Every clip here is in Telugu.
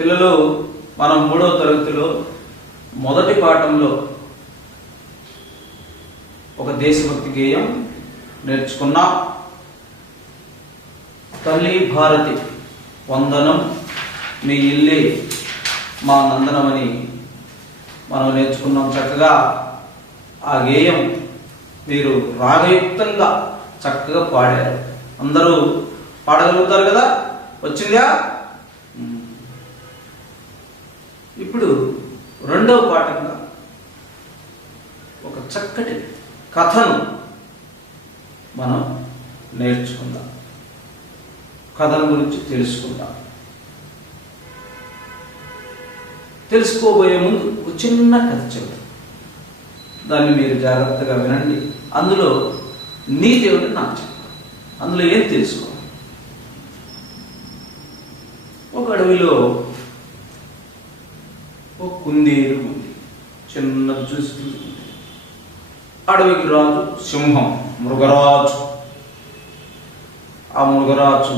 పిల్లలు, మనం 3వ తరగతిలో మొదటి పాఠంలో ఒక దేశభక్తి గేయం నేర్చుకున్నాం. తల్లి భారతి వందనం మీ ఇల్లే మా నందనమని మనం నేర్చుకున్నాం. చక్కగా ఆ గేయం మీరు రాగయుక్తంగా చక్కగా పాడారు. అందరూ పాడగలుగుతారు కదా? వచ్చిందా? ఇప్పుడు 2వ పాఠంగా ఒక చక్కటి కథను మనం నేర్చుకుందాం. కథల గురించి తెలుసుకుందాం. తెలుసుకోబోయే ముందు ఒక చిన్న కథ చెబుతాం. దాన్ని మీరు జాగ్రత్తగా వినండి. అందులో నీతి ఏమిటి నాకు చెప్పాలి. అందులో ఏం తెలుసుకోవాలి? ఒక అడవిలో ఒక కుందేలు ఉంది. చిన్నది చూసి అడవికి రాజు సింహం, మృగరాజు. ఆ మృగరాజు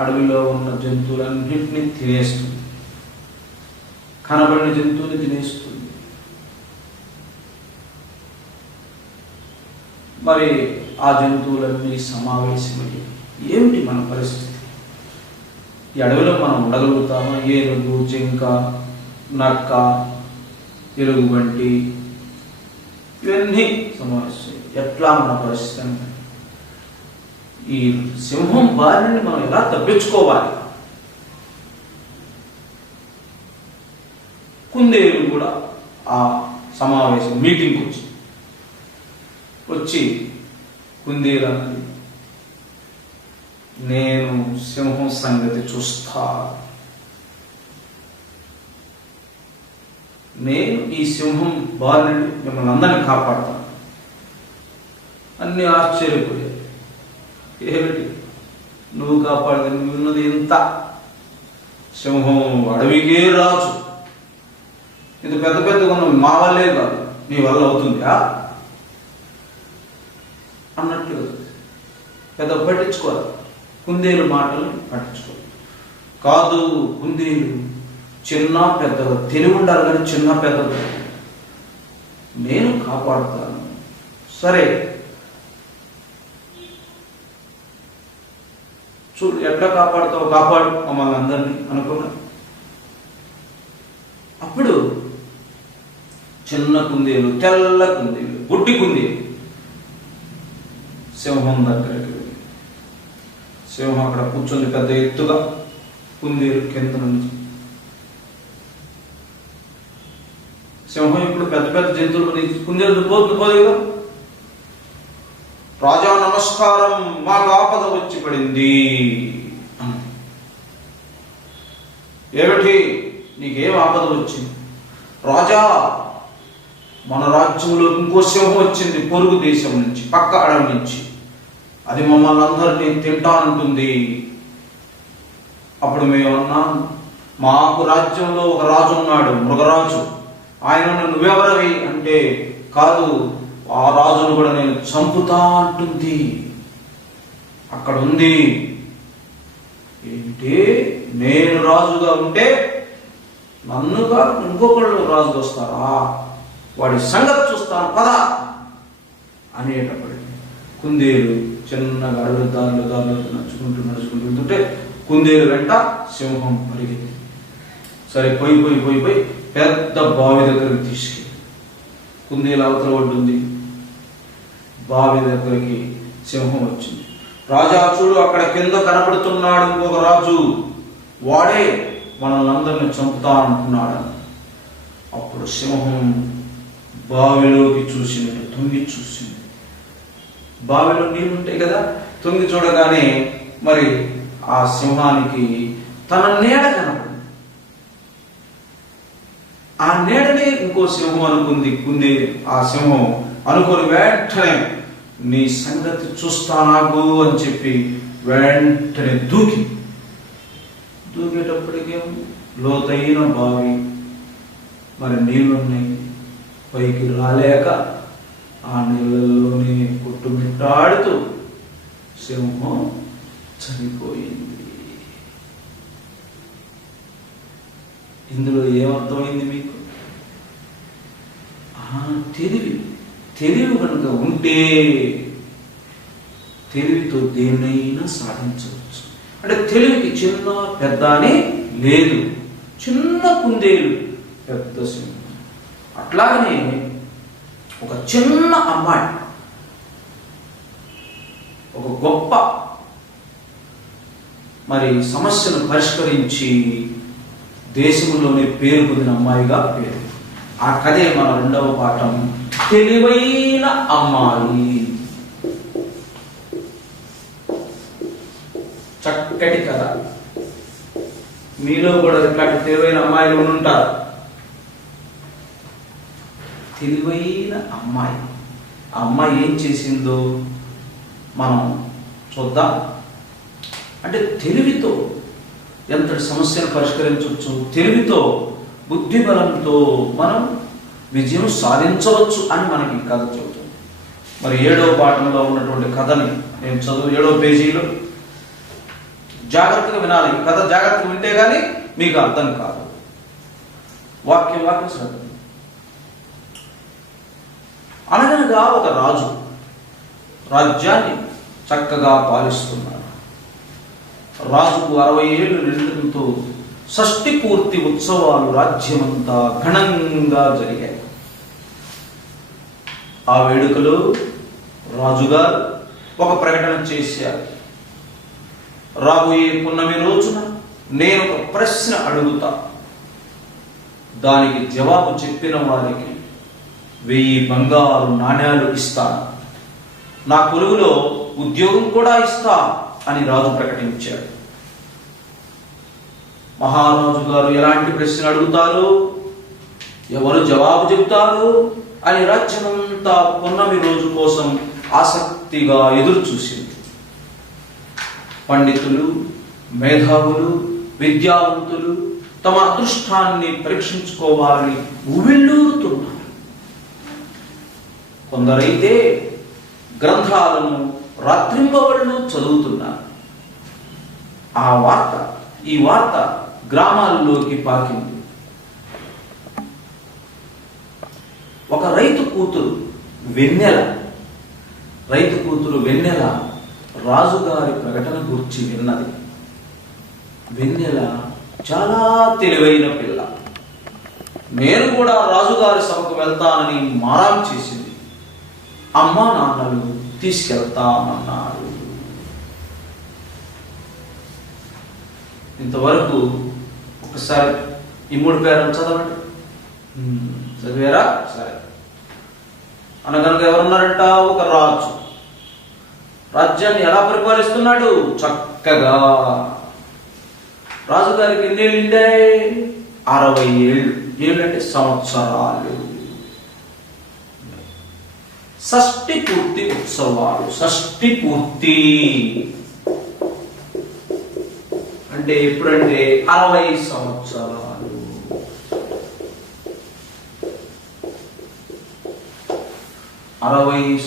అడవిలో ఉన్న జంతువులన్నింటినీ తినేస్తుంది. కనబడిన జంతువుని తినేస్తుంది. మరి ఆ జంతువులన్నీ సమావేశమయ్యి ఏమిటి మన పరిస్థితి? ఈ అడవిలో మనం ఉండగలుగుతామా? ఏనుగు, జింక, నక్క, ఎలుగుబంటి ఇవన్నీ సమావేశం. ఎట్లా మన పరిస్థితి? ఈ సింహం బారిని మనం ఎలా తప్పించుకోవాలి? కుందేలు కూడా ఆ సమావేశం మీటింగ్కి వచ్చి కుందేలు అన్నది, నేను సింహం సంగతి చూస్తా. నేను ఈ సింహం బారి నుండి మిమ్మల్ని అందరినీ కాపాడతాను. అన్ని ఆశ్చర్యపోయాయి. ఏమిటి నువ్వు కాపాడదు? నువ్వు ఉన్నది ఇంత, సింహం అడవికే రాజు. ఇది పెద్ద పెద్దగా మా వల్లే కాదు, నీ వల్ల అవుతుందా అన్నట్లు పెద్ద పట్టించుకోవాలి. కుందేలు మాటలు పట్టించుకోవాలి. కాదు, కుందేలు చిన్న పెద్దగా తెలివి ఉండాలి, కానీ చిన్న పెద్దగా నేను కాపాడుతాను. సరే చూడు, ఎట్లా కాపాడుతావు? కాపాడు మమ్మల్ని అందరినీ అనుకున్నా. అప్పుడు చిన్న కుందేలు, తెల్ల కుందేలు, గుడ్డి కుందేలు సింహం దగ్గరికి వెళ్ళి, సింహం అక్కడ కూర్చుంది పెద్ద ఎత్తుగా, కుందేలు కింద నుంచి. సింహం ఇప్పుడు పెద్ద పెద్ద జంతువులు కుందేలు పోతుంది పోదు కదా. రాజా నమస్కారం, మాకు ఆపద వచ్చి పడింది. ఏమిటి? నీకేం ఆపద వచ్చింది? రాజా, మన రాజ్యంలో ఇంకో సింహం వచ్చింది, పొరుగు దేశం నుంచి, పక్క అడవి నుంచి. అది మమ్మల్ని అందరినీ తింటానంటుంది. అప్పుడు మేము అన్నాం, మాకు రాజ్యంలో ఒక రాజు ఉన్నాడు, మృగరాజు. ఆయనను నువ్వెవరవి అంటే, కాదు, ఆ రాజును కూడా నేను చంపుతా అంటుంది. అక్కడ ఉంది. ఏంటి? నేను రాజుగా ఉంటే నన్నుగా ఇంకొకళ్ళు రాజుగా వస్తారా? వాడి సంగతి చూస్తాను పద అనేటప్పటికి కుందేలు చిన్నగా అడవి దారిలో నడుచుకుంటూ వెళ్తుంటే కుందేలు వెంట సింహం పరిగెత్తి, సరే పోయి పెద్ద బావి దగ్గరికి తీసుకెళ్ళి, కుందేలు అవతల ఒడ్డుంది. బావి దగ్గరికి సింహం వచ్చింది. రాజా చూడు, అక్కడ కింద కనపడుతున్నాడు ఇంకొక రాజు, వాడే మనల్ని అందరినీ చంపుతా అంటున్నాడు. అప్పుడు సింహం బావిలోకి చూసింది, తొంగి చూసింది. బావిలో నీళ్ళు ఉంటాయి కదా, తొంగి చూడగానే మరి ఆ సింహానికి తన నీడ కనపడింది. ఆ నీడనే ఇంకో సింహం అనుకుంది. ఆ సింహం అనుకుని వెంటనే నీ సంగతి చూస్తానాగు అని చెప్పి వెంటనే దూకేటప్పటికేమో లోతైన బావి, మరి నీళ్లున్నాయి. పైకి రాలేక ఆ నీళ్ళలోనే కొట్టుమిట్టాడుతూ సింహం చనిపోయింది. ఇందులో ఏమర్థమైంది మీకు? తెలివి కనుక ఉంటే తెలివితో దేన్నైనా సాధించవచ్చు. అంటే తెలివికి చిన్న పెద్ద అని లేదు. చిన్న కుందేలు పెద్ద సింహం. అట్లాగనే ఒక చిన్న అమ్మాయి ఒక గొప్ప సమస్యను పరిష్కరించి దేశంలోనే పేరు పొందిన అమ్మాయిగా పేరు. ఆ కథే మన రెండవ పాఠం, తెలివైన అమ్మాయి. చక్కటి కథ. మీలో కూడా ఇట్లాంటి తెలివైన అమ్మాయిలు ఉంటారు. తెలివైన అమ్మాయి. ఆ అమ్మాయి ఏం చేసిందో మనం చూద్దాం. అంటే తెలివితో ఎంతటి సమస్యను పరిష్కరించవచ్చు, తెలివితో బుద్ధిబలంతో మనం విజయం సాధించవచ్చు అని మనకి కథ చూద్దాం. మరి 7వ పాఠంలో ఉన్నటువంటి కథని నేను 7వ పేజీలో జాగ్రత్తగా వినాలి. ఈ కథ జాగ్రత్తగా వింటే కానీ మీకు అర్థం కాదు. వాక్యం శ్రద్ధ. అనగనగా ఒక రాజు రాజ్యాన్ని చక్కగా పాలిస్తున్నాడు. రాజుకు 60 ఏళ్ళు నిండడంతో షష్ఠి పూర్తి ఉత్సవాలు రాజ్యమంతా ఘనంగా జరిగాయి. ఆ వేడుకలో రాజుగారు ఒక ప్రకటన చేశారు. రాబోయే పున్నమి రోజున నేను ఒక ప్రశ్న అడుగుతా, దానికి జవాబు చెప్పిన వారికి 1000 బంగారు నాణ్యాలు ఇస్తాను, నా కొలువులో ఉద్యోగం కూడా ఇస్తా అని రాజు ప్రకటించాడు. మహారాజు గారు ఎలాంటి ప్రశ్న అడుగుతారు, ఎవరు జవాబు చెబుతారు అని రాజ్యమంతా పున్నమి రోజు కోసం ఆసక్తిగా ఎదురు చూసింది. పండితులు, మేధావులు, విద్యావంతులు తమ అదృష్టాన్ని పరీక్షించుకోవాలని ఉవ్విళ్ళూరుతున్నారు. కొందరైతే గ్రంథాలను రాత్రింబవళ్ళు చదువుతున్నారు. ఈ వార్త గ్రామాల్లోకి పాకింది. ఒక రైతు కూతురు వెన్నెల రాజుగారి ప్రకటన గురించి విన్నది. వెన్నెల చాలా తెలివైన పిల్ల. నేను కూడా రాజుగారి సభకు వెళ్తానని మారాం చేసింది. అమ్మా నాన్నలు తీసుకెళ్తామన్నారు. ఇంతవరకు ఒకసారి ఈ 3 పేర్లు చదవండి. చదివారా? సరే. అనగనక ఎవరున్నారంట? ఒక రాజు. రాజ్యాన్ని ఎలా పరిపాలిస్తున్నాడు? చక్కగా. రాజుగారికి ఎన్ని ఏళ్ళు ఉండాయి? 60 ఏళ్ళు. ఏళ్ళంటే సంవత్సరాలు. షష్ఠి పూర్తి ఉత్సవాలు. షష్ఠి పూర్తి అంటే ఎప్పుడంటే 60 సంవత్సరాలు.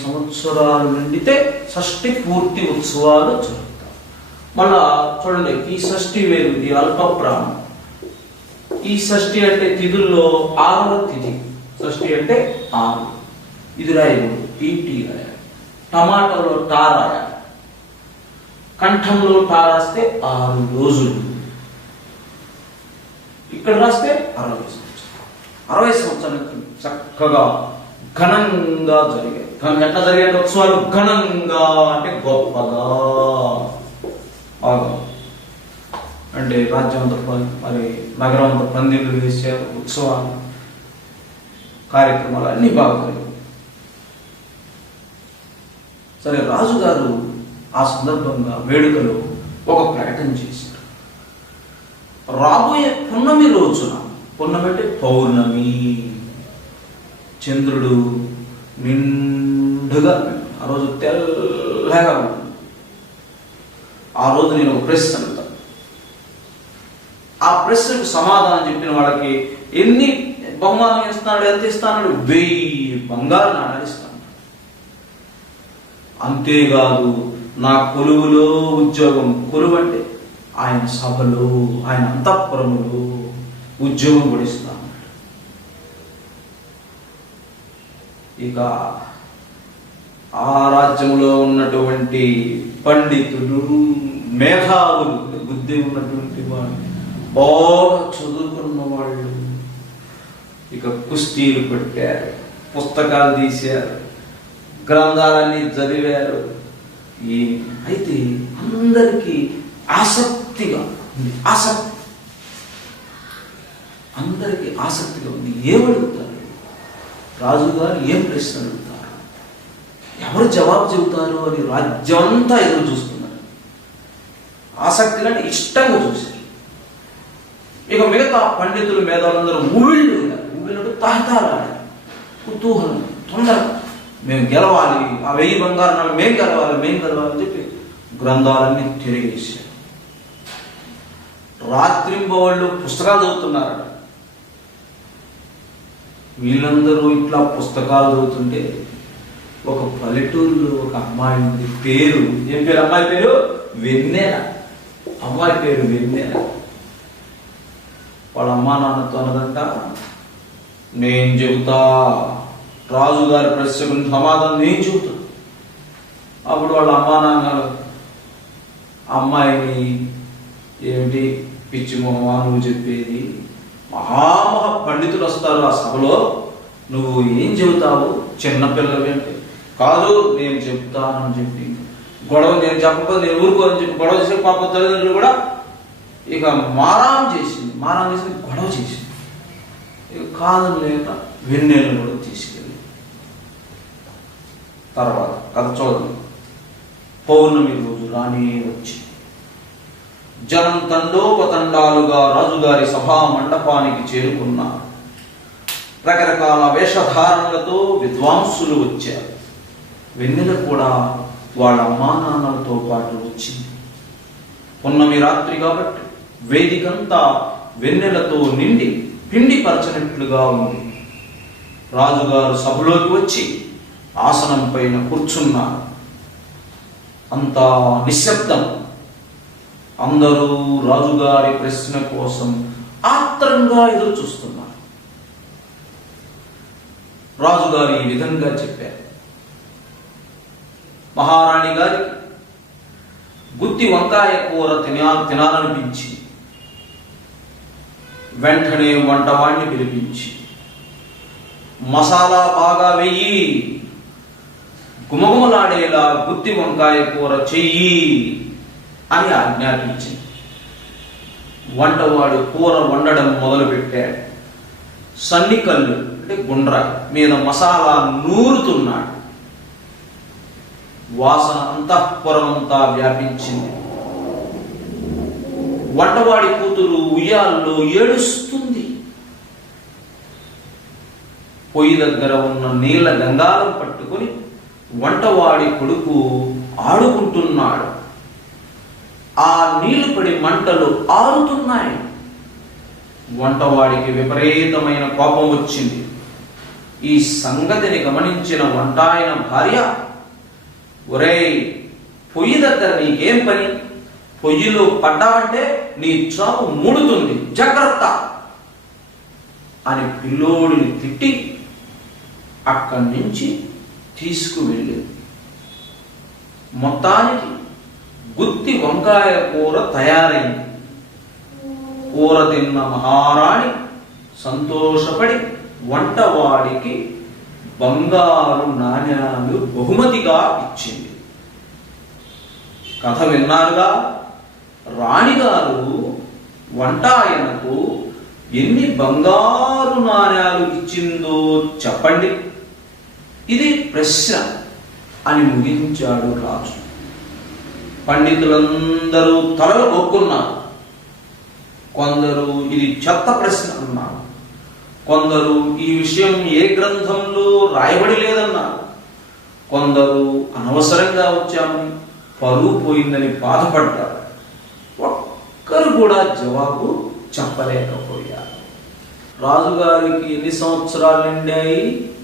సంవత్సరాలు నిండితే షష్ఠి పూర్తి ఉత్సవాలు జరుగుతాయి. మళ్ళా చూడండి, ఈ షష్ఠి వేరు, ఇది అల్పప్రాణం. ఈ షష్ఠి అంటే తిథుల్లో 6వ తిథి. షష్ఠి అంటే 6. ఇది రాయకూడదు, టీ రాయాలి. టమాటాలో టా రాయాలి. కంఠంలో టా రాస్తే 6 రోజులు. ఇక్కడ రాస్తే 60 సంవత్సరాలు. 60 సంవత్సరాలు చక్కగా ఘనంగా జరిగాయి. ఎట్లా జరిగాయి ఉత్సవాలు? ఘనంగా అంటే గొప్పగా. అంటే రాజ్యం అంతా నగరం అంతా పందిళ్ళు వేసారు. ఉత్సవాలు కార్యక్రమాలు అన్ని బాగా జరిగాయి. సరే, రాజుగారు ఆ సందర్భంగా వేడుకలో ఒక ప్రకటన చేశారు. రాబోయే పున్నమి రోజున, పున్నమి అంటే పౌర్ణమి, చంద్రుడు నిండుగా, ఆ రోజు తెల్లగా ఉంటుంది. ఆ రోజు నేను ఒక ప్రశ్న అడుగుతాను. ఆ ప్రశ్నకు సమాధానం చెప్పిన వాళ్ళకి ఎన్ని బహుమానం ఇస్తాడు? ఎంత ఇస్తాడు? 1000 బంగారు నాణాలు ఇస్తాను. అంతేకాదు, నా కొలువులో ఉద్యోగం. కొలువు అంటే ఆయన సభలో, ఆయన అంతఃపురములో ఉద్యోగం కూడా ఇస్తా అన్నాడు. ఇక ఆ రాజ్యంలో ఉన్నటువంటి పండితులు, మేధావులు, బుద్ధి ఉన్నటువంటి వాళ్ళు, బాగా చదువుకున్న వాళ్ళు ఇక కుస్తీలు పెట్టారు, పుస్తకాలు తీశారు, గ్రంథాలన్నీ చదివారు. అయితే అందరికీ ఆసక్తిగా ఉంది. అందరికీ ఆసక్తిగా ఉంది. ఏమడుగుతారు రాజుగారు, ఏం ప్రశ్న అడుగుతారు, ఎవరు జవాబు చెబుతారు అని రాజ్యం అంతా ఎదురు చూస్తున్నారు. ఆసక్తిగా ఇష్టంగా చూశారు. ఇక మిగతా పండితులు, మేధావులందరూ ఊళ్ళో తాహతాలాడారు. కుతూహలం, తొందరగా మేము గెలవాలి, ఆ 1000 బంగారు నాలు మేము గెలవాలి అని చెప్పి గ్రంథాలన్నీ తిరిగేశారు. రాత్రింబవళ్ళు పుస్తకాలు చదువుతున్నారట. వీళ్ళందరూ ఇట్లా పుస్తకాలు చదువుతుంటే ఒక పల్లెటూరులో ఒక అమ్మాయి ఉంది. పేరు ఏం పేరు? అమ్మాయి పేరు వెన్నెల. అమ్మాయి పేరు వెన్నెల. వాళ్ళ అమ్మా నాన్నతో అన్నదంట, నేను చెబుతా, రాజుగారి ప్రశ్నకు సమాధానం నేను చెబుతా. అప్పుడు వాళ్ళ అమ్మా నాన్న అమ్మాయిని, ఏమిటి పిచ్చి మొహమా నువ్వు చెప్పేది, మహామహా పండితులు వస్తారు ఆ సభలో, నువ్వు ఏం చెబుతావు, చిన్నపిల్లవేంటి? కాదు నేను చెప్తానని చెప్పి గొడవ, నేను చెప్పకపోతే నేను ఊరుకోని చెప్పి గొడవ చేసి పాప తల్లిదండ్రులు కూడా ఇక మారాం చేసి గొడవ చేసింది. ఇక కాదని లేక వెన్నెలను కూడా తీసుకెళ్ళి తర్వాత కథ చూడండి. పౌర్ణమి రోజు రాణి వచ్చి జనం తండోపతండాలుగా రాజుగారి సభా మండపానికి చేరుకున్నారు. రకరకాల వేషధారణలతో విద్వాంసులు వచ్చారు. వెన్నెల కూడా వాళ్ళ అమ్మా నాన్నలతో పాటు వచ్చింది. పున్నమి రాత్రి కాబట్టి వేదికంతా వెన్నెలతో నిండి పిండి పరచనట్లుగా ఉంది. రాజుగారు సభలోకి వచ్చి ఆసనం పైన కూర్చున్నారు. అంతా నిశ్శబ్దం. అందరూ రాజుగారి ప్రశ్న కోసం ఆత్రంగా ఎదురు చూస్తున్నారు. రాజుగారు ఈ విధంగా చెప్పారు. మహారాణి గారికి గుత్తి వంకాయ కూర తినాలనిపించి వెంటనే వంటవాణ్ణి పిలిపించి మసాలా బాగా వెయ్యి, గుమగుమలాడేలా గుత్తి వంకాయ కూర చెయ్యి అని ఆజ్ఞాపించింది. వంటవాడు కూర వండడం మొదలుపెట్టాడు. సన్నికల్లు అంటే గుండ్ర మీద మసాలా నూరుతున్నాడు. వాసన అంతఃపురమంతా వ్యాపించింది. వంటవాడి కూతురు ఉయ్యాల్లో ఏడుస్తుంది. పొయ్యి దగ్గర ఉన్న నీళ్ల గంగాలం పట్టుకొని వంటవాడి కొడుకు ఆడుకుంటున్నాడు. ఆ నీళ్లు పడి మంటలు ఆరుతున్నాయి. వంటవాడికి విపరీతమైన కోపం వచ్చింది. ఈ సంగతిని గమనించిన వంటాయన భార్య, ఒరేయ్, పొయ్యి దగ్గర నీకేం పని? పొయ్యిలో పడ్డావంటే నీ చావు మూడుతుంది, జాగ్రత్త అని పిల్లోడిని తిట్టి అక్కడి నుంచి తీసుకువెళ్ళింది. మొత్తానికి గుత్తి వంకాయ కూర తయారైంది. కూర తిన్న మహారాణి సంతోషపడి వంటవాడికి బంగారు నాణ్యాలు బహుమతిగా ఇచ్చింది. కథ విన్నారుగా. రాణిగారు వంటాయనకు ఎన్ని బంగారు నాణ్యాలు ఇచ్చిందో చెప్పండి, ఇది ప్రశ్న అని ముగించాడు రాజు. పండితులందరూ తలలు కొక్కున్నారు. కొందరు ఇది చెత్త ప్రశ్న అన్నారు. కొందరు ఈ విషయం ఏ గ్రంథంలో రాయబడి లేదన్నారు. కొందరు అనవసరంగా వచ్చామని, పరువు పోయిందని బాధపడ్డారు. ఒక్కరు కూడా జవాబు చెప్పలేకపోయారు. రాజుగారికి ఎన్ని సంవత్సరాలు నిండాయి?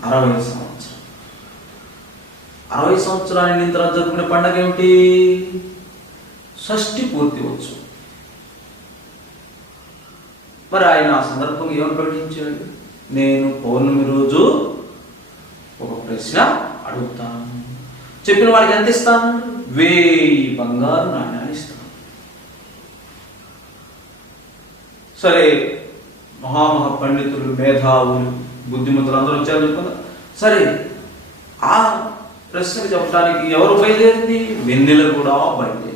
60 సంవత్సరాలు. 60 సంవత్సరాలు నిండిన తర్వాత జరుపుకునే పండగ ఏమిటి? షష్ఠి పూర్తి ఉత్సవం. మరి ఆయన ఆ సందర్భంగా ఏమని ప్రకటించాడు? నేను పౌర్ణమి రోజు ఒక ప్రశ్న అడుగుతాను, చెప్పిన వాడికి ఎంత ఇస్తాను? 1000 బంగారు నాణ్యాలు ఇస్తాను. సరే, మహామహా పండితులు, మేధావులు, బుద్ధిమంతులు అందరూ వచ్చారు చెప్పుకున్నా. సరే, ఆ ప్రశ్న చెప్పడానికి ఎవరు బయలుదేరింది? వెన్నెల కూడా బయలుదేరింది.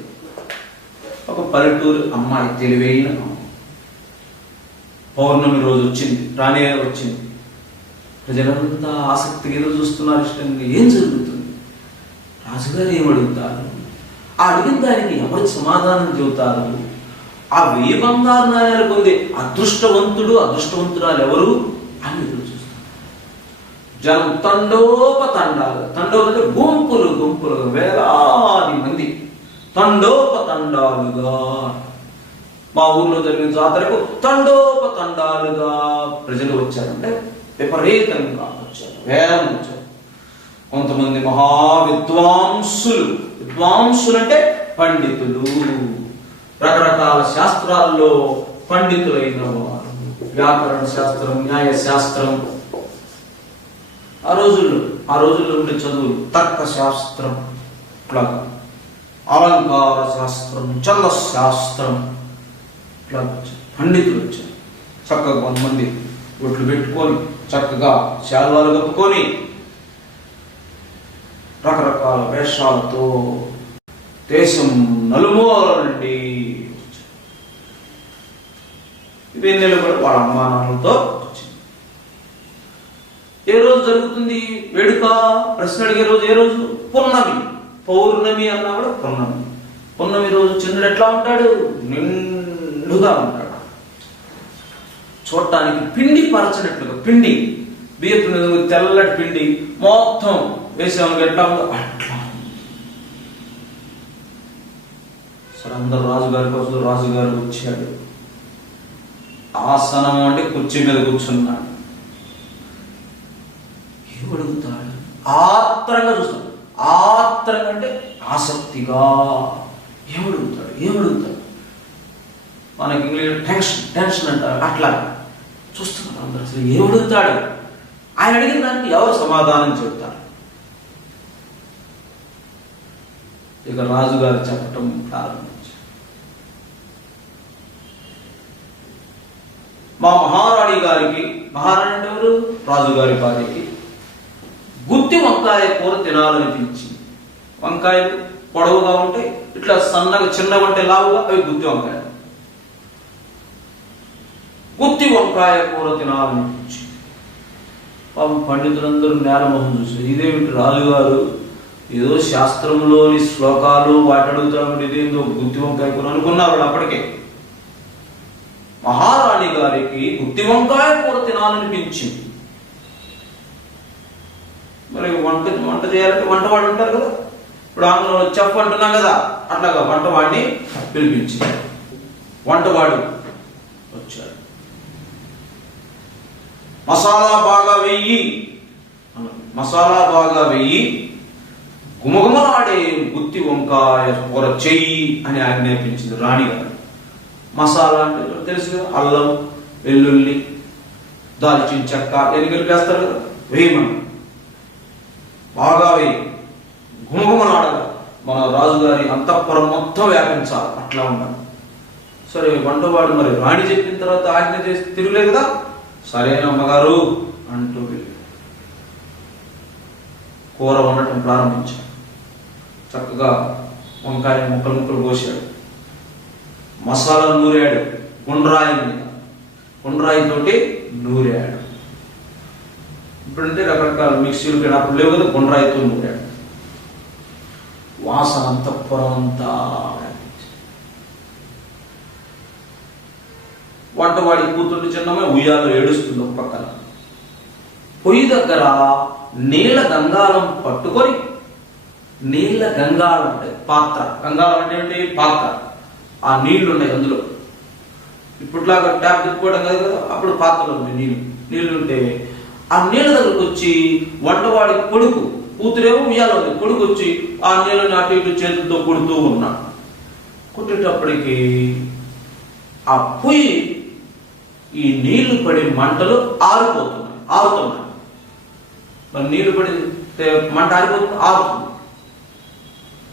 ఒక పల్లెటూరు అమ్మాయి, తెలివైన పౌర్ణమి రోజు వచ్చింది, రాణి వచ్చింది. ప్రజలంతా ఆసక్తిగా ఎదురు చూస్తున్నారు, ఇష్టంగా. ఏం జరుగుతుంది? రాజుగారు ఏమడుగుతారు? ఆ అడిగిన దానికి ఎవరు సమాధానం చెబుతారు? ఆ 1000 బంగారు నాణ్యాలు పొందే అదృష్టవంతుడు, అదృష్టవంతురాలు ఎవరు అని ఎదురు చూస్తారు. జనం తండోపతండాలు, తండోలు అంటే గుంపులు గుంపులుగా, వేలాది మంది తండోపతండాలుగా. మా ఊర్లో జరిగిన జాతరకు తండోపతండాలుగా ప్రజలు వచ్చారంటే విపరీతంగా వచ్చారు, వేలం వచ్చారు. కొంతమంది మహా విద్వాంసులు, విద్వాంసులు అంటే పండితులు, రకరకాల శాస్త్రాల్లో పండితులైన వారు, వ్యాకరణ శాస్త్రం, న్యాయ శాస్త్రం, ఆ రోజుల్లో ఉండే చదువులు, తర్క శాస్త్రం, ఇట్లా అలంకార శాస్త్రం, ఛందస్ శాస్త్రం, ఇట్లా పండితులు వచ్చారు. చక్కగా కొంతమంది ఒట్లు పెట్టుకొని, చక్కగా శాల్వాలు కప్పుకొని, రకరకాల వేషాలతో దేశం నలుమూల నుండి వెన్నెల కూడా వాళ్ళ అమ్మా నాన్నలతో వచ్చింది. ఏ రోజు జరుగుతుంది వేడుక? ప్రశ్న అడిగే రోజు ఏ రోజు? పున్నమి. పౌర్ణమి అన్నా కూడా పున్నమి. పున్నమి రోజు చంద్రుడు ఎట్లా ఉంటాడు? నిండుగా ఉంటాడు. చూడటానికి పిండి పరచినట్లుగా, పిండి బియ్యపు తెల్లటి పిండి మొత్తం వేసాము, ఎట్లా ఉందో అట్లా. సరే, అందరు రాజుగారి కోసం రాజుగారు వచ్చాడు. ఆసనం అంటే కుర్చీ మీద కూర్చున్నాడు. ఏమడుగుతాడు? ఆత్రంగా చూస్తాడు. ఆత్రంగా అంటే ఆసక్తిగా. ఏమడుగుతాడు? మనకి ఇంగ్లీష్ టెన్షన్ అంటారు, అట్లా చూస్తున్నారు అందరూ. అసలు ఏమడుగుతాడు? ఆయన అడిగిన దానికి ఎవరు సమాధానం చెబుతారు? ఇక రాజుగారు చెప్పటం ప్రారంభించారు. మా మహారాణి గారికి, మహారాణి అంటే ఎవరు? రాజుగారి భార్యకి గుత్తి వంకాయ కూర తినాలనిపించింది. వంకాయలు పొడవుగా ఉంటాయి, ఇట్లా సన్నగా చిన్నగా ఉంటే లావుగా, అవి గుత్తి వంకాయ. గుత్తి వంకాయ కూర తినాలనిపించింది. పాపం పండితులందరూ నేలమొహం చూసారు. ఇదేమిటి రాజుగారు ఏదో శాస్త్రంలోని శ్లోకాలు వాటి అడుగుతాడు, ఇదేందో గుత్తి వంకాయ కూర అనుకున్నారు అప్పటికే. మహారాణి గారికి గుత్తి వంకాయ కూర తినాలనిపించింది. మరి వంట చేయాలంటే వంటవాడు ఉంటారు కదా, ఇప్పుడు ఆంగ్లంలో చెఫ్ అంటున్నాం కదా, అట్లాగా వంటవాడిని పిలిపించింది. వంటవాడు వచ్చాడు. మసాలా బాగా వెయ్యి గుమగుమలాడే గుత్తి వంకాయ కూర చెయ్యి అని ఆజ్ఞాపించింది రాణిగారు. మసాలా అంటే తెలుసు కదా, అల్లం, వెల్లుల్లి, దాల్చిన చెక్క, ఎన్నికలు వేస్తారు కదా, వేయమని బాగా వేయి, గుమగుమలాడగా, మన రాజుగారి అంతఃపురం మొత్తం వ్యాపించాలి, అట్లా ఉండాలి. సరే, వంటవాడు మరి రాణి చెప్పిన తర్వాత ఆజ్ఞ చేసి తిరగలేదు కదా, సరేనా అమ్మగారు అంటూ కూర వండటం ప్రారంభించాడు. చక్కగా వంకాయ ముక్కలు కోసాడు, మసాలా నూరాడు, గుండ్రాయి మీద గుండ్రాయితోటి నూరాడు. ఇప్పుడంటే రకరకాల మిక్సీలు అప్పుడు లేవు కదా, గుండ్రాయితో నూరాడు. వాసన అంతఃపురం అంతా. వంటవాడి కూతుంటే చిన్నమ్మాయి ఉయ్యాలో ఏడుస్తుంది ఒక పక్కన. పొయ్యి దగ్గర నీళ్ళ గంగాళం పట్టుకొని, నీళ్ళ గంగాళం అంటే పాత్ర, గంగాళం అంటే ఏంటి? పాత్ర. ఆ నీళ్లు ఉన్నాయి అందులో. ఇప్పట్లాగా ట్యాప్ తిప్పుకోవడం కదా కదా, అప్పుడు పాత్రలో ఉంది నీళ్లు ఉంటే ఆ నీళ్ళ దగ్గరకు వచ్చి వంటవాడి కొడుకు, కూతురేమో ఉయ్యాలో ఉంది, కొడుకు వచ్చి ఆ నీళ్ళని అటు ఇటు చేతులతో కొడుతూ ఉన్నాడు. కొట్టేటప్పటికి ఆ పొయ్యి ఈ నీళ్లు పడి మంటలు ఆరుతున్నాయి. మరి నీళ్లు పడితే మంట ఆరుతుంది.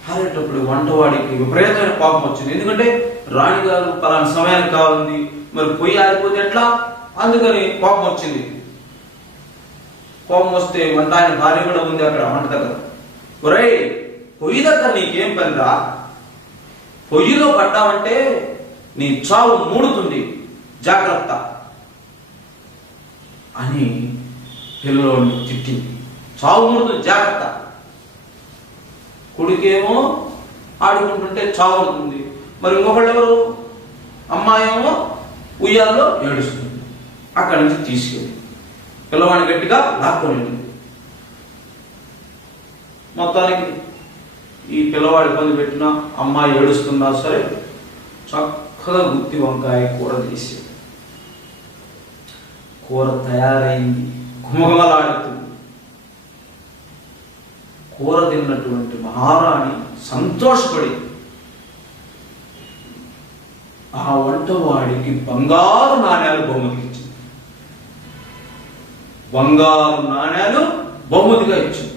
ఆరేటప్పుడు వంటవాడికి విపరీతమైన కోపం వచ్చింది. ఎందుకంటే రాణిగారు పలానా సమయానికి కావాలి, మరి పొయ్యి ఆరిపోతే ఎట్లా, అందుకని కోపం వచ్చింది. కోపం వస్తే వంట ఆయన భార్య కూడా ఉంది అక్కడ వంట దగ్గర. ఒరేయ్, పొయ్యి దగ్గర నీకేం పనిరా, పొయ్యిలో పడ్డావంటే నీ చావు మూడుతుంది, జాగ్రత్త అని పిల్లలోని తిట్టింది. చావు మూడుతుంది, జాగ్రత్త. కొడుకేమో ఆడుకుంటుంటే చావు అవుతుంది. మరి ఇంకొకళ్ళు ఎవరు, అమ్మాయేమో ఉయ్యాల్లో ఏడుస్తుంది. అక్కడి నుంచి తీసుకెళ్ళి పిల్లవాడిని గట్టిగా లాక్కొని మొత్తానికి ఈ పిల్లవాడి ఇబ్బంది పెట్టినా, అమ్మాయి ఏడుస్తున్నా సరే చక్కగా గుత్తి వంకాయ కూర తీసి కూర తయారైంది, గుమగుమలాడుతుంది. కూర తిన్నటువంటి మహారాణి సంతోషపడి ఆ వంటవాడికి బంగారు నాణ్యాలు బహుమతిగా ఇచ్చింది. బంగారు నాణ్యాలు బహుమతిగా ఇచ్చింది.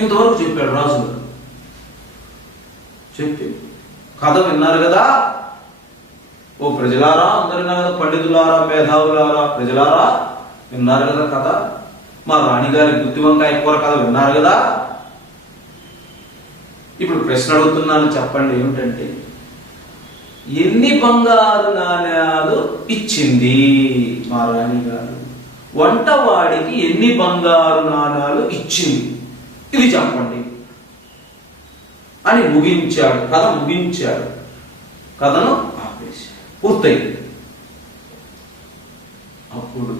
ఇంతవరకు చెప్పాడు రాజు. చెప్పి కథ విన్నారు కదా ఓ ప్రజలారా, అందరు విన్నారు కదా, పండితులారా, మేధావులారా, ప్రజలారా విన్నారు కదా కథ. మా రాణిగారి గుత్తి వంకాయ కూర కథ విన్నారు కదా. ఇప్పుడు ప్రశ్న అడుగుతున్నాను, చెప్పండి. ఏమిటంటే, ఎన్ని బంగారు నాణ్యాలు ఇచ్చింది మా రాణిగారు? వంటవాడికి ఎన్ని బంగారు నాణ్యాలు ఇచ్చింది? ఇది చెప్పండి అని ముగించాడు. కథ ముగించాడు. కథను ఆపేశాడు. పూర్తయింది. అప్పుడు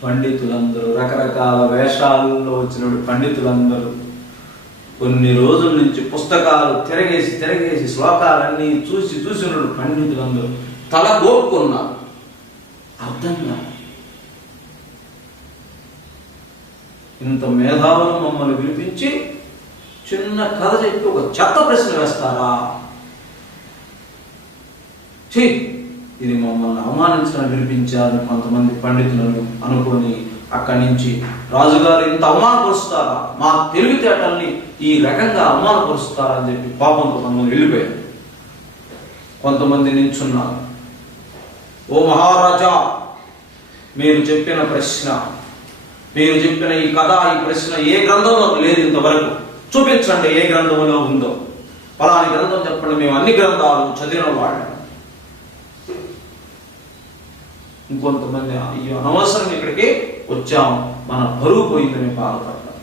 పండితులందరూ, రకరకాల వేషాలలో వచ్చిన పండితులందరూ కొన్ని రోజుల నుంచి పుస్తకాలు తిరగేసి శ్లోకాలన్నీ చూసినప్పుడు పండితులందరూ తల గోపుకున్నారు. అర్థం కాదు. ఇంత మేధావులు మమ్మల్ని పిలిపించి చిన్న కథ చెప్పి ఒక చెత్త ప్రశ్న వేస్తారా? ఇది మమ్మల్ని అవమానించడానికి పిలిపించారని కొంతమంది పండితులను అనుకొని అక్కడి నుంచి రాజుగారు ఇంత అవమానపరుస్తారా, మా తెలివితేటల్ని ఈ రకంగా అవమానపరుస్తారా అని చెప్పి పాపంతో కొంతమంది వెళ్ళిపోయారు. కొంతమంది నించున్నారు. ఓ మహారాజా, మీరు చెప్పిన ప్రశ్న, మీరు చెప్పిన ఈ కథ, ఈ ప్రశ్న ఏ గ్రంథంలో లేదు ఇంతవరకు. చూపించండి ఏ గ్రంథంలో ఉందో. పలాని గ్రంథం చెప్పండి, మేము అన్ని గ్రంథాలు చదివిన వాళ్ళం. ఇంకొంతమంది అయ్యో అనవసరం ఇక్కడికి వచ్చాము, మన బరువు పోయిందని బాధపడ్డారు.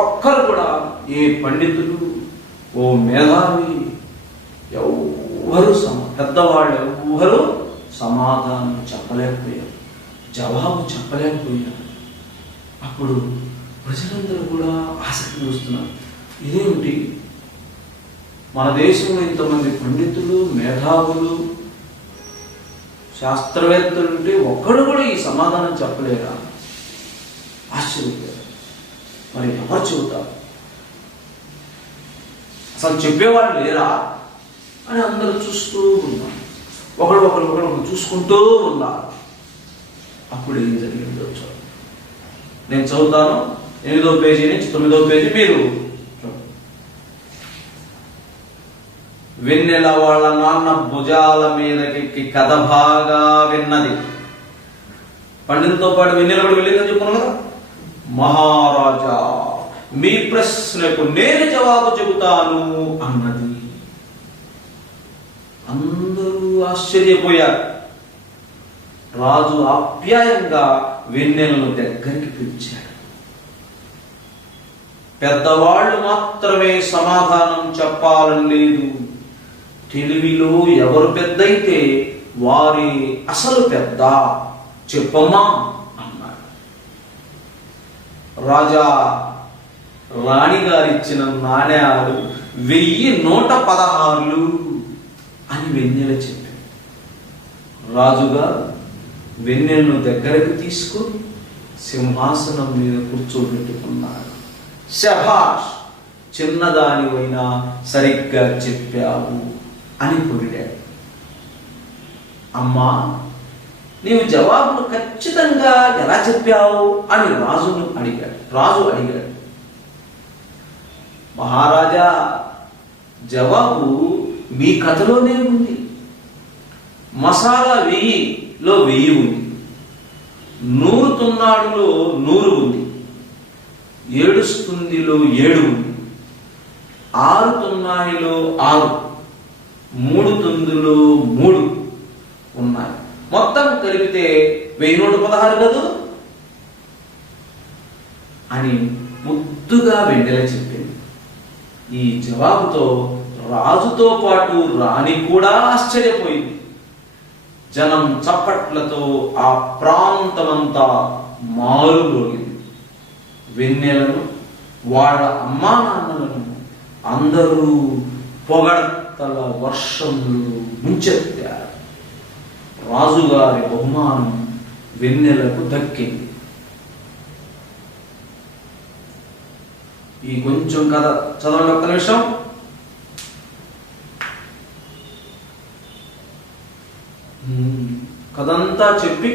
ఒక్కరు కూడా ఏ పండితులు, ఓ మేధావి ఎవరు, పెద్దవాళ్ళు ఎవరు సమాధానం చెప్పలేకపోయారు, జవాబు చెప్పలేకపోయారు. అప్పుడు ప్రజలందరూ కూడా ఆసక్తి చూస్తున్నారు. ఇదేమిటి, మన దేశంలో ఇంతమంది పండితులు, మేధావులు, శాస్త్రవేత్తలు ఉంటే ఒక్కడు కూడా ఈ సమాధానం చెప్పలేరా? ఆశ్చర్యపోయారు. మరి ఎవరు చెబుతారు? అసలు చెప్పేవాళ్ళు లేరా అని అందరూ చూస్తూ ఉన్నారు. ఒకరు చూసుకుంటూ ఉన్నారు. అప్పుడు ఏం జరిగిందో చూడండి. నేను చదువుతాను, 8వ పేజీ నుంచి 9వ పేజీ. మీరు వెన్నెల వాళ్ళ నాన్న భుజాల మీదకి కథ బాగా విన్నది. పండితులతో పాటు వెన్నెల కూడా వెళ్ళిందని చెప్పుకున్నాం కదా. మహారాజా, మీ ప్రశ్నకు నేను జవాబు చెబుతాను అన్నది. అందరూ ఆశ్చర్యపోయారు. రాజు ఆప్యాయంగా వెన్నెలను దగ్గరికి పిలిచాడు. పెద్దవాళ్ళు మాత్రమే సమాధానం చెప్పాలని లేదు, తెలివిలో ఎవరు పెద్దయితే వారి అసలు పెద్ద, చెప్పమ్మా అన్నాడు. రాజా, రాణిగారిచ్చిన నాణ్యాలు 1116 అని వెన్నెల చెప్పాడు. రాజుగారు వెన్నెలను దగ్గరకు తీసుకుని సింహాసనం మీద కూర్చోబెట్టుకున్నాడు. శభాష్, చిన్నదానివైనా సరిగ్గా చెప్పావు. అని పొగిడాడు. అమ్మా, నీవు జవాబును ఖచ్చితంగా ఎలా చెప్పావు అని రాజు అడిగాడు. మహారాజా, జవాబు మీ కథలోనే ఉంది. మసాలా 1000లో 1000 ఉంది, 100 తున్నాడులో 100 ఉంది, 7 స్తుందిలో 7 ఉంది, 6 తున్నాయిలో 6, 3 తుందులో 3 ఉన్నాయి. మొత్తం కలిపితే 1116 కదూ అని ముద్దుగా వెన్నెల చెప్పింది. ఈ జవాబుతో రాజుతో పాటు రాణి కూడా ఆశ్చర్యపోయింది. జనం చప్పట్లతో ఆ ప్రాంతమంతా మారుమోగింది. వెన్నెలను, వాళ్ళ అమ్మా నాన్నలను అందరూ పొగడ్తల వర్షంలో ముంచెత్తారు. రాజుగారి బహుమానం వెన్నెలకు దక్కింది. ఈ కొంచెం కథ చదవండి ఒక్క నిమిషం. కథంతా చెప్పి,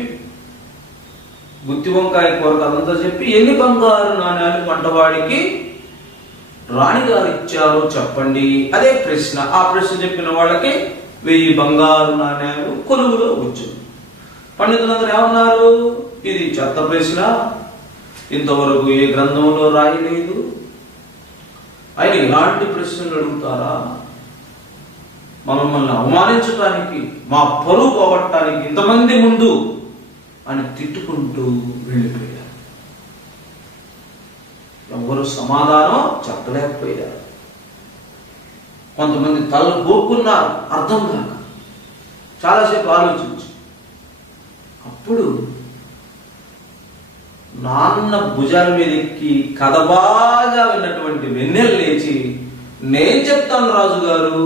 గుత్తి వంకాయ కూర కథంతా చెప్పి, ఎన్ని బంగారు నాణ్యాలు వంటవాడికి రాణిగారు ఇచ్చారో చెప్పండి. అదే ప్రశ్న. ఆ ప్రశ్న చెప్పిన వాళ్ళకి 1000 బంగారు నాణ్యాలు కొలువులో వచ్చింది. పండితులందరూ ఏమన్నారు? ఇది చెత్త ప్రశ్న, ఇంతవరకు ఏ గ్రంథంలో రాయలేదు, ఆయన ఇలాంటి ప్రశ్నలు అడుగుతారా? మమ్మల్ని అవమానించడానికి, మా పరువు పోగొట్టడానికి ఇంతమంది ముందు అని తిట్టుకుంటూ వెళ్ళిపోయారు. ఎవరు సమాధానం చెప్పలేకపోయారు. కొంతమంది తలలు గోక్కున్నారు అర్థం కాక, చాలాసేపు ఆలోచించి. అప్పుడు నాన్న భుజాల మీద ఎక్కి కథ బాగా విన్నటువంటి వెన్నెల లేచి, నేను చెప్తాను రాజుగారు.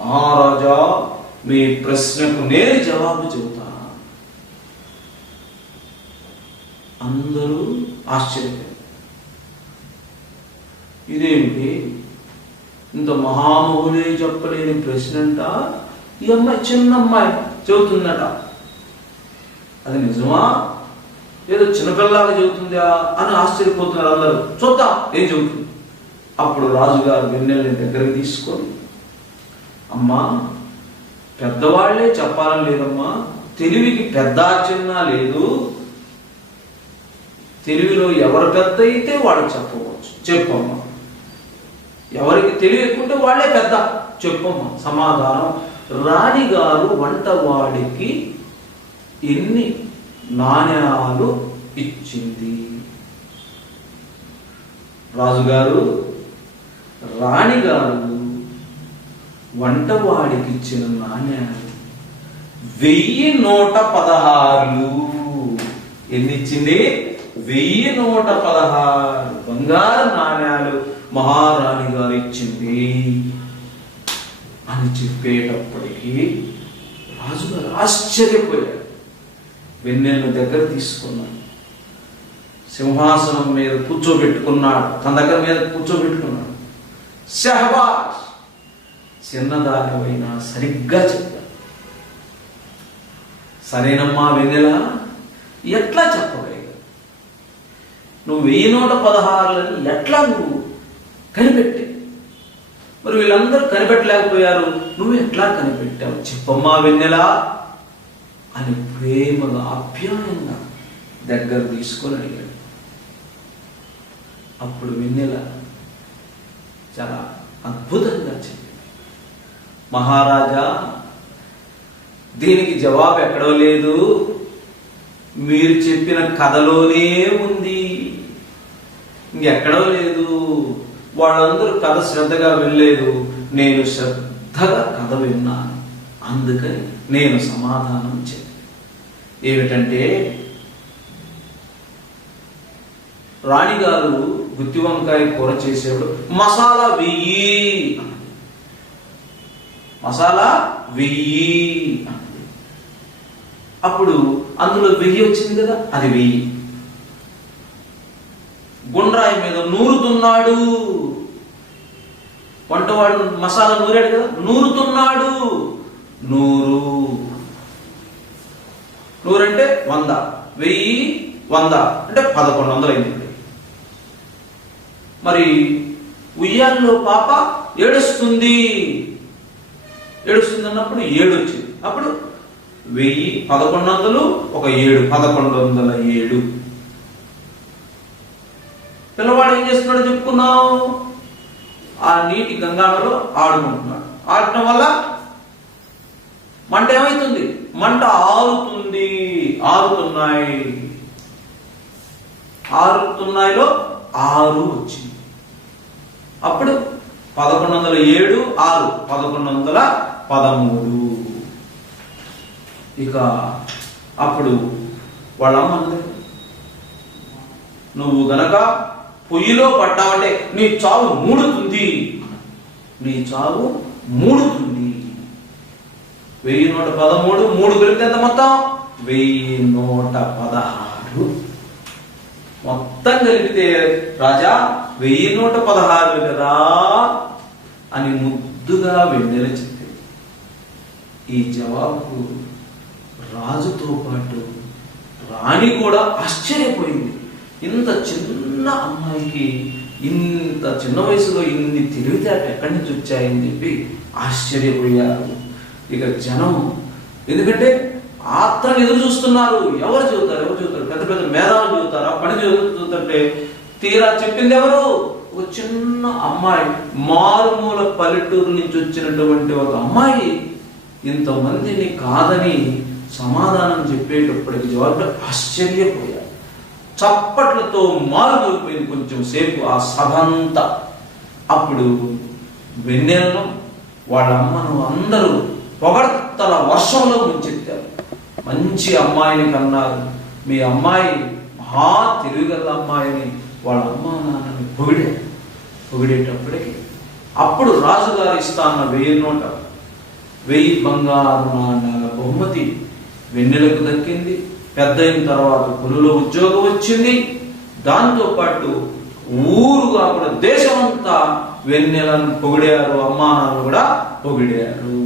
మహారాజా, మీ ప్రశ్నకు నేను జవాబు చెబుతా. అందరూ ఆశ్చర్యపోయారు. ఇదేమిటి, ఇంత మహామహులే చెప్పలేని ప్రశ్న అంట ఈ అమ్మాయి, చిన్న అమ్మాయి చెబుతుందట. అది నిజమా, ఏదో చిన్నపిల్లలాగా చెబుతుందా అని ఆశ్చర్యపోతున్నారు అందరూ. చూద్దాం ఏం చెబుతుంది. అప్పుడు రాజుగారు వెన్నెల్ని దగ్గరికి తీసుకొని, అమ్మా, పెద్దవాళ్లే చెప్పాలని లేదమ్మా, తెలివికి పెద్ద చిన్న లేదు. తెలివిలో ఎవరు పెద్ద అయితే వాళ్ళు చెప్పవచ్చు, చెప్పమ్మా. ఎవరికి తెలివి ఎక్కుంటే వాళ్ళే పెద్ద, చెప్పమ్మా సమాధానం. రాణిగారు వంటవాడికి ఎన్ని నాణ్యాలు ఇచ్చింది? రాజుగారు, రాణిగారు వంటవాడికి ఇచ్చిన నాణ్యాలు 1116. ఎన్ని ఇచ్చింది? 1116 బంగారు నాణ్యాలు మహారాణి గారు ఇచ్చింది అని చెప్పేటప్పటికీ రాజుగారు ఆశ్చర్యపోయాడు. వెన్నెలను దగ్గర తీసుకున్నాడు, సింహాసనం మీద కూర్చోబెట్టుకున్నాడు, తన దగ్గర మీద కూర్చోబెట్టుకున్నాడు. షహబాష్, చిన్నదానివైనా సరిగ్గా చెప్పాడు. సరేనమ్మా వెన్నెల, ఎట్లా చెప్పగలిగా? నువ్వు 1116 ఎట్లా నువ్వు కనిపెట్టే? మరి వీళ్ళందరూ కనిపెట్టలేకపోయారు, నువ్వు ఎట్లా కనిపెట్టావు? చెప్పమ్మా వెన్నెల అని ప్రేమగా ఆప్యాయంగా దగ్గర తీసుకొని అడిగాడు. అప్పుడు వెన్నెల చాలా అద్భుతంగా చెప్పింది, మహారాజా, దీనికి జవాబు ఎక్కడో లేదు, మీరు చెప్పిన కథలోనే ఉంది, ఇంకెక్కడో లేదు. వాళ్ళందరూ కథ శ్రద్ధగా వినలేదు, నేను శ్రద్ధగా కథ విన్నాను, అందుకని నేను సమాధానం చెప్పాను. ఏమిటంటే, రాణిగారు గుత్తి వంకాయ కూర చేసేవాడు మసాలా 1000, మసాలా 1000. అప్పుడు అందులో 1000 వచ్చింది కదా, అది 1000. గుండ్రాయి మీద నూరుతున్నాడు, వంటవాడు మసాలా నూరాడు కదా, నూరుతున్నాడు. నూరంటే 100, 1000, 100 అంటే 1100 అయింది. మరి ఉయ్యాల్లో పాప ఏడుస్తుంది అన్నప్పుడు 7 వచ్చింది. అప్పుడు 1000, 1100, ఒక 7, 1107. పిల్లవాడు ఏం చేస్తున్నాడో చెప్పుకున్నావు. ఆ నీటి గంగాలో ఆడుకుంటున్నాడు. ఆడటం వల్ల మంట ఏమవుతుంది? మంట ఆరుతుంది. ఆరుతున్నాయిలో 6 వచ్చింది. అప్పుడు 1107, 6, 1113. ఇక అప్పుడు వాళ్ళమ్మ అన్నది, నువ్వు గనక పొయ్యిలో పడ్డావంటే నీ చావు మూడుతుంది. 1113, 3 కలిపితే ఎంత మొత్తం? 1116. మొత్తం కలిపితే రాజా 1116 కదా అని ముద్దుగా వెన్నెల చెప్పింది. ఈ జవాబు రాజుతో పాటు రాణి కూడా ఆశ్చర్యపోయింది. ఇంత చిన్న అమ్మాయికి ఇంత చిన్న వయసులో ఇన్ని తెలివితేట ఎక్కడి నుంచి వచ్చాయని చెప్పి ఆశ్చర్యపోయారు. ఇక జనం, ఎందుకంటే ఆత్రం ఎదురు చూస్తున్నారు. ఎవరు చెబుతారు? పెద్ద పెద్ద మేధావులు చెబుతారా? పని చదువుతుంటే తీరా చెప్పింది ఎవరు? ఒక చిన్న అమ్మాయి, మారుమూల పల్లెటూరు నుంచి వచ్చినటువంటి ఒక అమ్మాయి ఇంతమందిని కాదని సమాధానం చెప్పేటప్పటికి జవాబు ఆశ్చర్యపోయారు. చప్పట్లతో మారుమోగిపోయింది కొంచెం సేపు ఆ సభంతా. అప్పుడు వెన్నెలను వాళ్ళ అమ్మను అందరూ పొగడ్తల వర్షంలో ముంచెత్తారు. మంచి అమ్మాయిని కన్నారు, మీ అమ్మాయి మహా తెలివిగల అమ్మాయిని వాళ్ళ అమ్మ నాన్నని పొగిడేటప్పటికి అప్పుడు రాజుగారు ఇస్తాన్న 1000 నోట 1000 బంగారు నాణ్యాల బహుమతి వెన్నెలకు దక్కింది. పెద్ద అయిన తర్వాత కులులో ఉద్యోగం వచ్చింది. దాంతో పాటు ఊరు కాకుండా దేశమంతా వెన్నెలను పొగిడారు, అమ్మా నాన్నలు కూడా పొగిడారు.